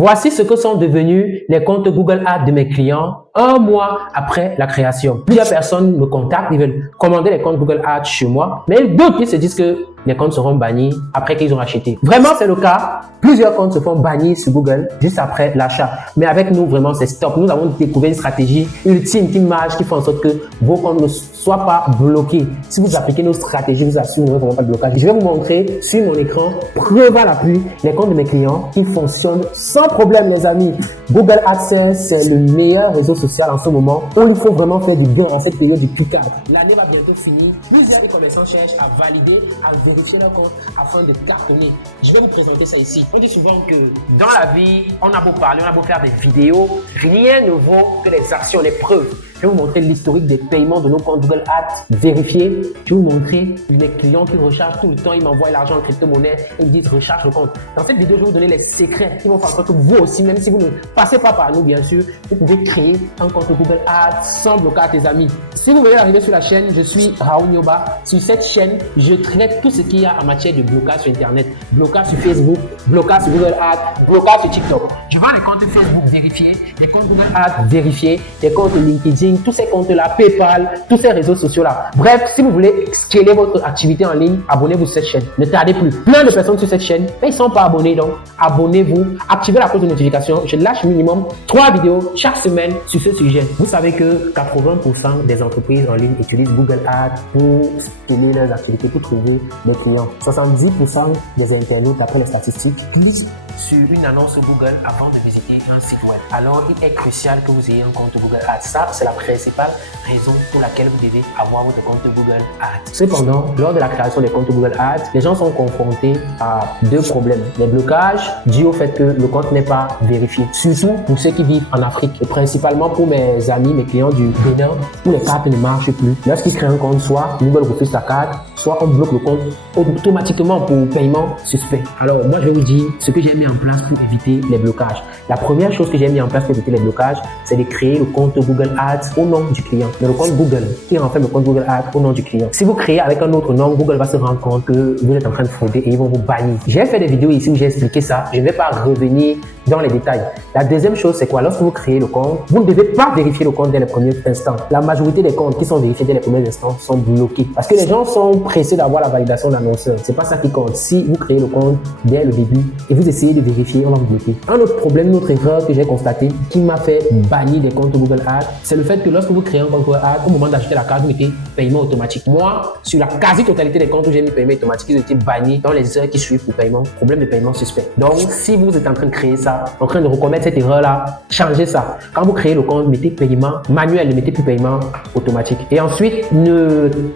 Voici ce que sont devenus les comptes Google Ads de mes clients un mois après la création. Plusieurs personnes me contactent, ils veulent commander les comptes Google Ads chez moi, mais d'autres se disent que les comptes seront bannis après qu'ils ont acheté. Vraiment, c'est le cas. Plusieurs comptes se font bannir sur Google juste après l'achat. Mais avec nous, vraiment, c'est stop. Nous avons découvert une stratégie ultime qui marche, qui fait en sorte que vos comptes ne soient pas bloqués. Si vous appliquez nos stratégies, vous assurez vraiment pas de blocage. Je vais vous montrer sur mon écran, preuve à l'appui, les comptes de mes clients qui fonctionnent sans problème, les amis. Google AdSense, c'est le meilleur réseau social en ce moment où il faut vraiment faire du gain en cette période du Q4. L'année va bientôt finir. Plusieurs e-commerçants cherchent à valider, à vérifier leur compte afin de cartonner. Je vais vous présenter ça ici. Je dis souvent que dans la vie, on a beau parler, on a beau faire des vidéos, rien ne vaut que les actions, les preuves. Je vais vous montrer l'historique des paiements de nos comptes Google Ads vérifiés. Je vais vous montrer mes clients qui rechargent tout le temps. Ils m'envoient l'argent en crypto-monnaie et ils me disent recharge le compte. Dans cette vidéo, je vais vous donner les secrets qui vont faire en sorte que vous aussi, même si vous ne passez pas par nous, bien sûr, vous pouvez créer un compte Google Ads sans blocage, les amis. Si vous venez d'arriver sur la chaîne, je suis Raoul Nyoba. Sur cette chaîne, je traite tout ce qu'il y a en matière de blocage sur Internet. Blocage sur Facebook, blocage sur Google Ads, blocage sur TikTok. Je vends les comptes Facebook vérifiés, les comptes Google Ads vérifiés, les comptes LinkedIn, tous ces comptes-là, PayPal, tous ces réseaux sociaux-là. Bref, si vous voulez scaler votre activité en ligne, abonnez-vous sur cette chaîne. Ne tardez plus. Plein de personnes sur cette chaîne, mais ils ne sont pas abonnés, donc abonnez-vous, activez la cloche de notification. Je lâche minimum 3 vidéos chaque semaine sur ce sujet. Vous savez que 80% des entreprises en ligne utilisent Google Ads pour scaler leurs activités, pour trouver des clients. 70% des internautes, d'après les statistiques, cliquent sur une annonce Google avant de visiter un site web. Alors, il est crucial que vous ayez un compte Google Ads. Ça, c'est la principale raison pour laquelle vous devez avoir votre compte Google Ads. Cependant, lors de la création des comptes Google Ads, les gens sont confrontés à deux problèmes. Les blocages dus au fait que le compte n'est pas vérifié. Surtout pour ceux qui vivent en Afrique et principalement pour mes amis, mes clients du Bénin, où les cartes ne marchent plus. Lorsqu'ils créent un compte, soit Google refuse la carte, soit on bloque le compte automatiquement pour paiement suspect. Alors, moi, je vais vous dire ce que j'ai mis en place pour éviter les blocages. La première chose que j'ai mis en place pour éviter les blocages, c'est de créer le compte Google Ads au nom du client. Mais le compte Google qui renferme le compte Google Ads au nom du client. Si vous créez avec un autre nom, Google va se rendre compte que vous êtes en train de frauder et ils vont vous bannir. J'ai fait des vidéos ici où j'ai expliqué ça. Je ne vais pas revenir dans les détails. La deuxième chose, c'est quoi? Lorsque vous créez le compte, vous ne devez pas vérifier le compte dès les premiers instants. La majorité des comptes qui sont vérifiés dès les premiers instants sont bloqués parce que les gens sont pressés d'avoir la validation d'annonceur. C'est pas ça qui compte. Si vous créez le compte dès le début et vous essayez de vérifier, on va vous bloquer. Un autre problème, une autre erreur que j'ai constaté qui m'a fait bannir des comptes Google Ads, c'est le fait que lorsque vous créez un compte Google Ads, au moment d'acheter la carte, vous mettez paiement automatique. Moi, sur la quasi-totalité des comptes où j'ai mis paiement automatique, ils ont été bannis dans les heures qui suivent pour paiement. Problème de paiement suspect. Donc, si vous êtes en train de créer ça, en train de recommettre cette erreur-là, changez ça. Quand vous créez le compte, mettez paiement manuel, ne mettez plus paiement automatique. Et ensuite,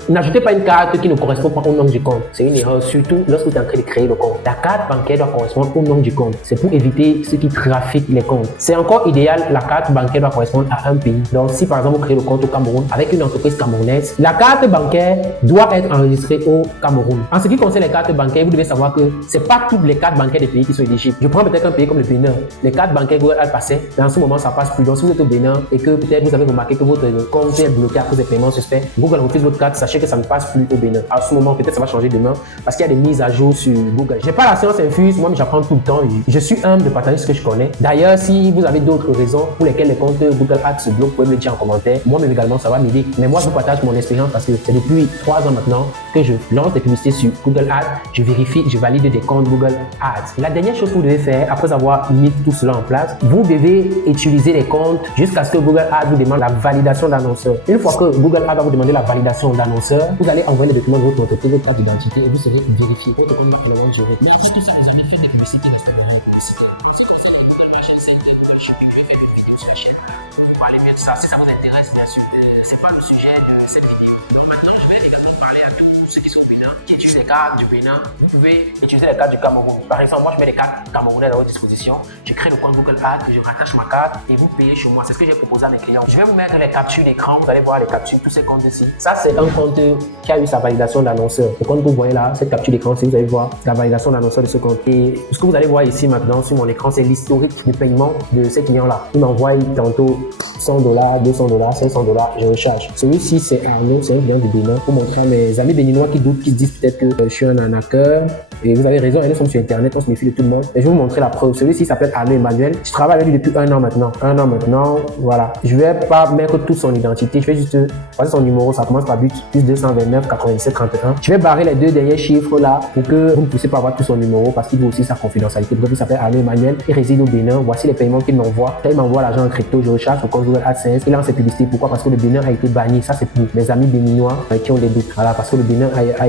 n'ajoutez pas une carte qui ne correspond pas au nom du compte. C'est une erreur, surtout lorsque vous êtes en train de créer le compte. La carte bancaire doit correspondre au nom du compte. C'est pour éviter ceux qui trafiquent les comptes. C'est encore idéal, la carte bancaire doit correspondre à un pays. Donc, si par exemple vous créez le compte au Cameroun avec une entreprise camerounaise, la carte bancaire doit être enregistrée au Cameroun. En ce qui concerne les cartes bancaires, vous devez savoir que c'est pas toutes les cartes bancaires des pays qui sont éligibles. Je prends peut-être un pays comme le Bénin. Les cartes bancaires Google Ads passaient, mais en ce moment ça passe plus. Donc si vous êtes au Bénin et que peut-être vous avez remarqué que votre compte est bloqué à cause des paiements suspects, Google refuse votre carte, sachez que ça ne passe plus au Bénin. À ce moment, peut-être ça va changer demain parce qu'il y a des mises à jour sur Google. J'ai pas la science infuse, moi mais j'apprends tout le temps. Je suis humble de partager ce que je connais. D'ailleurs, si vous avez d'autres raisons pour lesquelles les comptes Google Ads se bloquent, vous pouvez me le dire en commentaire. Moi-même également, ça va m'aider. Mais moi, je vous partage mon expérience parce que c'est depuis 3 ans maintenant que je lance des publicités sur Google Ads. Je vérifie, je valide des comptes Google Ads. La dernière chose que vous devez faire après avoir mis tout cela en place, vous devez utiliser les comptes jusqu'à ce que Google Ads vous demande la validation d'annonceur. Une fois que Google Ads va vous demander la validation d'annonceur, vous allez envoyer les documents de votre entreprise, votre carte d'identité et vous serez vérifié. Votre compte est géré. Mais si tout ça, vous avez fait des publicités ça, si ça vous intéresse, bien sûr, c'est pas le sujet de cette vidéo. Donc maintenant, je vais également parler à tous ceux qui sont au Bénin, qui utilisent les cartes du Bénin. Vous pouvez utiliser les cartes du Cameroun. Par exemple, moi, je mets les cartes camerounaises à votre disposition. Je crée le compte Google Ads, je rattache ma carte et vous payez chez moi. C'est ce que j'ai proposé à mes clients. Je vais vous mettre les captures d'écran. Vous allez voir les captures, tous ces comptes ici. Ça, c'est un compte qui a eu sa validation d'annonceur. Le compte que vous voyez là, cette capture d'écran, si vous allez voir la validation d'annonceur de ce compte. Et ce que vous allez voir ici maintenant sur mon écran, c'est l'historique de paiement de ces clients-là. Ils m'envoient tantôt $100, $200, $500, je recharge. Celui-ci, c'est Arnaud, c'est un client du Bénin. Pour montrer à mes amis béninois qui doutent, qui se disent peut-être que je suis un arnaqueur. Et vous avez raison, nous sommes sur Internet, on se méfie de tout le monde. Et je vais vous montrer la preuve. Celui-ci s'appelle Arnaud Emmanuel. Je travaille avec lui depuis un an maintenant. Voilà. Je vais pas mettre toute son identité. Je vais juste passer son numéro. Ça commence par but plus 229 97 31. Je vais barrer les 2 derniers chiffres là pour que vous ne puissiez pas avoir tout son numéro parce qu'il veut aussi sa confidentialité. Donc, il s'appelle Arnaud Emmanuel. Il réside au Bénin. Voici les paiements qu'il m'envoie. Là, il m'envoie l'argent en crypto. Je recharge au compte Google AdSense. Il lance ses publicités. Pourquoi? Parce que le Bénin a été banni. Ça, c'est pour mes amis béninois qui ont des doutes. Voilà, parce que le Bénin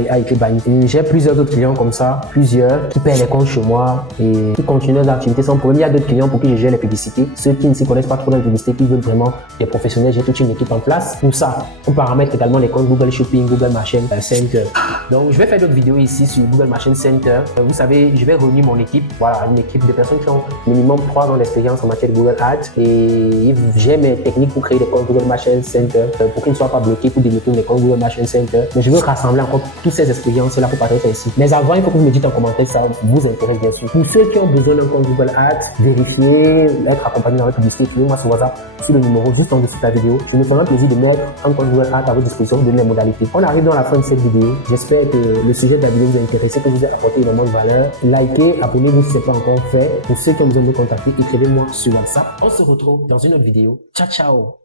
a été banni. J'ai plusieurs autres clients comme ça. Plusieurs qui paient les comptes chez moi et qui continuent leurs activités sans problème. Il y a d'autres clients pour qui je gère les publicités. Ceux qui ne s'y connaissent pas trop dans les publicités, qui veulent vraiment des professionnels, j'ai toute une équipe en place. Pour ça, on paramètre également les comptes Google Shopping, Google Machine Center. Donc, je vais faire d'autres vidéos ici sur Google Machine Center. Vous savez, je vais réunir mon équipe. Voilà, une équipe de personnes qui ont minimum 3 ans d'expérience en matière de Google Ads. Et j'ai mes techniques pour créer des comptes Google Machine Center pour qu'ils ne soient pas bloqués pour développer des comptes Google Machine Center. Mais je veux rassembler encore toutes ces expériences-là pour partager ça ici. Mais avant, il faut que vous me dites en commentaire ça vous intéresse bien sûr. Pour ceux qui ont besoin d'un compte Google Ads, vérifier, être accompagné dans la publicité, trouvez-moi sur WhatsApp, sur le numéro juste en dessous de la vidéo. Ça me fera plaisir de mettre un compte Google Ads à votre disposition, de donner les modalités. On arrive dans la fin de cette vidéo. J'espère que le sujet de la vidéo vous a intéressé, que vous a apporté énormément de valeur. Likez, abonnez-vous si ce n'est pas encore fait. Pour ceux qui ont besoin de me contacter, écrivez-moi sur WhatsApp. On se retrouve dans une autre vidéo. Ciao, ciao!